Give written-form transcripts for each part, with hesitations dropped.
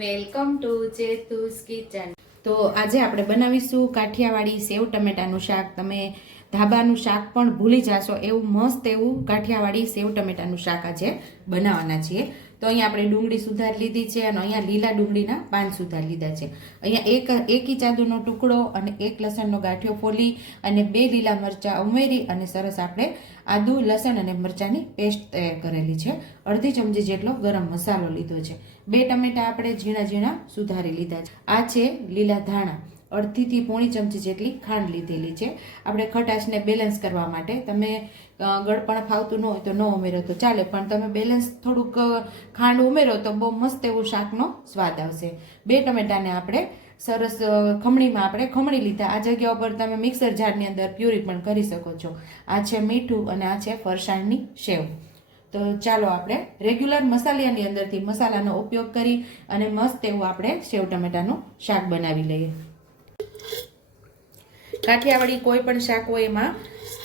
Welcome to ચેતુસ kitchen. તો આજે આપણે બનાવીશું કાઠિયાવાડી સેવ ટમેટાનું શાક। તમે ધાબાનું શાક પણ ભૂલી જશો એવું મસ્ત એવું કાઠિયાવાડી સેવ ટમેટાનું શાક આજે બનાવવાના છીએ। તો અહીંયા આપણે ડુંગળી સુધારી લીધી છે અને અહીંયા લીલા ડુંગળીના પાન સુધારી લીધા છે। અહીંયા એક ઇંચ આદુનો ટુકડો અને એક લસણનો ગાંઠિયો ફોલી અને 2 લીલા મરચાં ઉમેરી અને સરસ આપણે આદુ લસણ અને મરચાંની પેસ્ટ તૈયાર કરેલી છે। અડધી ચમચી જેટલો ગરમ મસાલો લીધો છે। 2 ટમેટા આપણે ઝીણા ઝીણા સુધારી લીધા છે। આ છે લીલા ધાણા, અડધીથી પોણી ચમચી જેટલી ખાંડ લીધેલી છે આપણે ખટાશને બેલેન્સ કરવા માટે। તમે ગળપણ ફાવતું ન હોય તો ન ઉમેરો તો ચાલે, પણ તમે બેલેન્સ થોડુંક ખાંડ ઉમેરો તો બહુ મસ્ત એવું શાકનો સ્વાદ આવશે। 2 ટમેટાને આપણે સરસ ખમણીમાં આપણે ખમણી લીધા। આ જગ્યા ઉપર તમે મિક્સર જારની અંદર પ્યુરી પણ કરી શકો છો। આ છે મીઠું અને આ છે ફરસાણની સેવ। તો ચાલો આપણે રેગ્યુલર મસાલાની અંદરથી મસાલાનો ઉપયોગ કરી અને મસ્ત એવું આપણે સેવ ટમેટાનું શાક બનાવી લઈએ। કાઠિયાવાડી કોઈ પણ શાક હોય એમાં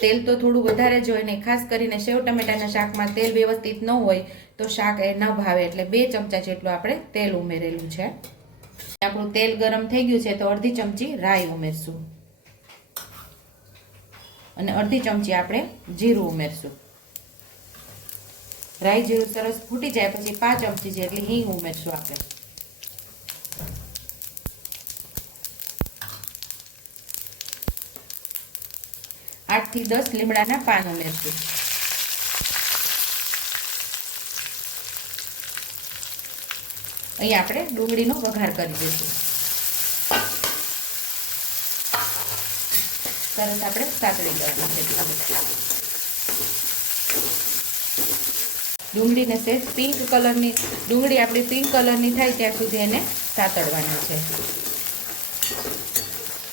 તેલ તો થોડું વધારે જ હોય ને, ખાસ કરીને સેવ ટમેટાના શાકમાં તેલ વ્યવસ્થિત ન હોય તો શાક એ ન ભાવે, એટલે 2 ચમચા જેટલું આપણે તેલ ઉમેરેલું છે। આપણું તેલ ગરમ થઈ ગયું છે તો અડધી ચમચી રાઈ ઉમેરશું અને અડધી ચમચી આપણે જીરું ઉમેરશું। રાઈ જીરું સરસ ફૂટી જાય પછી 5 ચમચી જેટલી હિંગ ઉમેરશું આપણે। 8 થી 10 લીમડાના પાન ઉમેરશું। અહીં આપણે ડુંગળીનો વઘાર કરી દઈશું। સરસ આપણે સાતળી લેવાનું છે। ડુંગળીને સેજ પિંક કલરની ડુંગળી આપણી પિંક કલરની થાય ત્યાં સુધી એને સાતળવાની છે।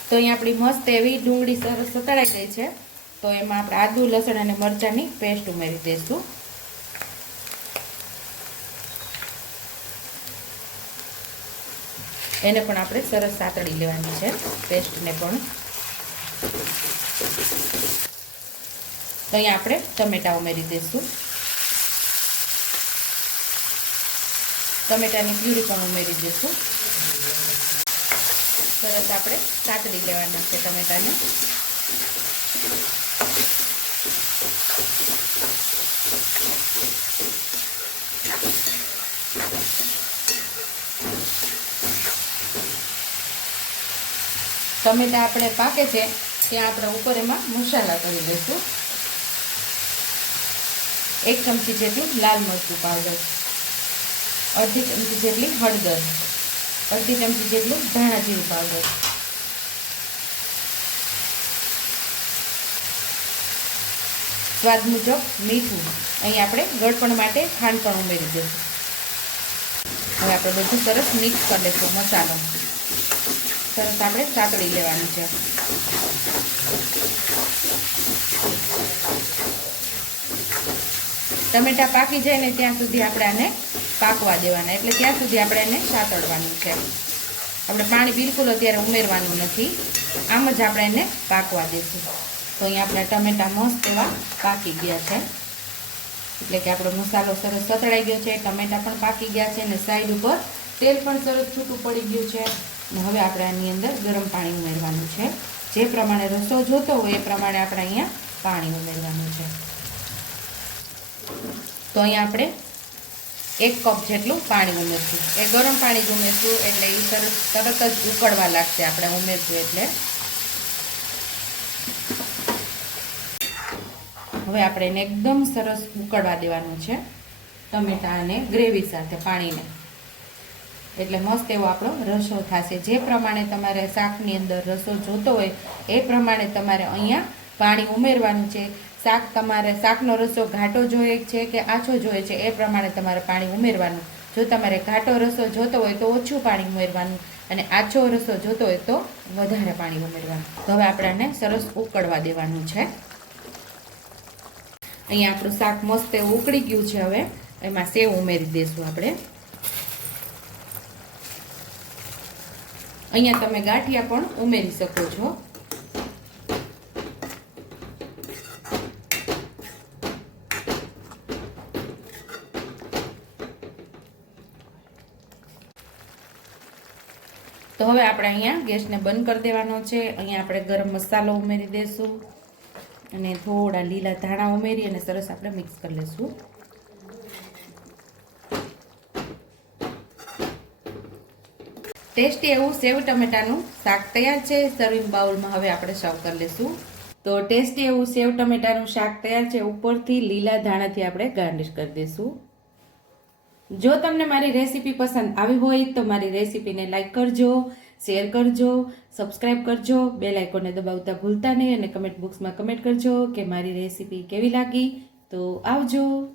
તો અહીં આપણી મસ્ત એવી ડુંગળી સરસ સતળાઈ ગઈ છે તો એમાં આપણે આદુ લસણ અને મરચાંની પેસ્ટ ઉમેરી દઈશું। એને પણ આપણે સરસ સાતળી લેવાની છે પેસ્ટને પણ। તો અહીંયા આપણે ટમેટા ઉમેરી દઈશું। ટમેટાની પ્યુરી પણ ઉમેરી દઈશું। સરસ આપણે સાતળી લેવાના છે ટમેટાને। ટમેટા આપણે પાકે છે ત્યાં આપણે ઉપર એમાં મસાલા કરી દઈશું। 1 ચમચી જેટલું લાલ મરચું પાવડર, અડધી ચમચી જેટલી હળદર, અડધી ચમચી જેટલું ધાણા જીરું પાવડર, સ્વાદ મુજબ મીઠું। અહીં આપણે ગળપણ માટે ખાંડ પણ ઉમેરી દઈશું। હવે આપણે બધું સરસ મિક્સ કરી દઈશું મસાલો। સરસ આપણે સાતળી લેવાનું છે। ટમેટા પાકી જાય ને ત્યાં સુધી આપણે આને પાકવા દેવાના, એટલે ત્યાં સુધી આપણે એને સાતળવાનું છે। આપણે પાણી બિલકુલ અત્યારે ઉમેરવાનું નથી, આમ જ આપણે એને પાકવા દઈશું। તો અહીંયા આપણા ટમેટા મસ્ત એવા પાકી ગયા છે, એટલે કે આપણો મસાલો સરસ સતળાઈ ગયો છે, ટમેટા પણ પાકી ગયા છે અને સાઈડ ઉપર તેલ પણ સરસ છૂટું પડી ગયું છે। અને હવે આપણે આની અંદર ગરમ પાણી ઉમેરવાનું છે। જે પ્રમાણે રસો જોતો હોય એ પ્રમાણે આપણે અહીંયા પાણી ઉમેરવાનું છે। તો અહીંયા આપણે 1 કપ જેટલું પાણી ઉમેરશું। એ ગરમ પાણી જ ઉમેરશું એટલે એ સરસ તરત જ ઉકળવા લાગશે આપણે ઉમેરશું એટલે। હવે આપણે એને એકદમ સરસ ઉકળવા દેવાનું છે ટમેટા અને ગ્રેવી સાથે પાણીને, એટલે મસ્ત એવો આપણો રસો થશે। જે પ્રમાણે તમારે શાકની અંદર રસો જોતો હોય એ પ્રમાણે તમારે અહીંયા પાણી ઉમેરવાનું છે। શાક તમારે શાકનો રસો ઘાટો જોઈએ છે કે આછો જોઈએ છે એ પ્રમાણે તમારે પાણી ઉમેરવાનું। જો તમારે ઘાટો રસો જોતો હોય તો ઓછું પાણી ઉમેરવાનું અને આછો રસો જોતો હોય તો વધારે પાણી ઉમેરવાનું। તો હવે આપણે આને સરસ ઉકળવા દેવાનું છે। અહીંયા આપણું શાક મસ્ત એવું ઉકળી ગયું છે। હવે એમાં સેવ ઉમેરી દઈશું આપણે। અહીંયા તમે ગાંઠિયા પણ ઉમેરી શકો છો। તો હવે આપણે અહીંયા ગેસને બંધ કરી દેવાનો છે. અહીંયા આપણે ગરમ મસાલો ઉમેરી દઈશું અને થોડા લીલા ધાણા ઉમેરી અને સરસ આપણે મિક્સ કરી લઈશું. ટેસ્ટી એવું સેવ ટમેટાનું શાક તૈયાર છે. સર્વિંગ બાઉલમાં હવે આપણે સર્વ કરી લઈશું. તો ટેસ્ટી એવું સેવ ટમેટાનું શાક તૈયાર છે. ઉપરથી લીલા ધાણાથી આપણે ગાર્નિશ કરી દઈશું. જો તમને મારી રેસીપી પસંદ આવી હોય તો મારી રેસીપીને લાઈક કરજો, શેર કરજો, સબસ્ક્રાઈબ કરજો, બેલ આઇકોનને દબાવતા ભૂલતા નહીં અને કમેન્ટ બોક્સમાં કમેન્ટ કરજો કે મારી રેસીપી કેવી લાગી. તો આવજો.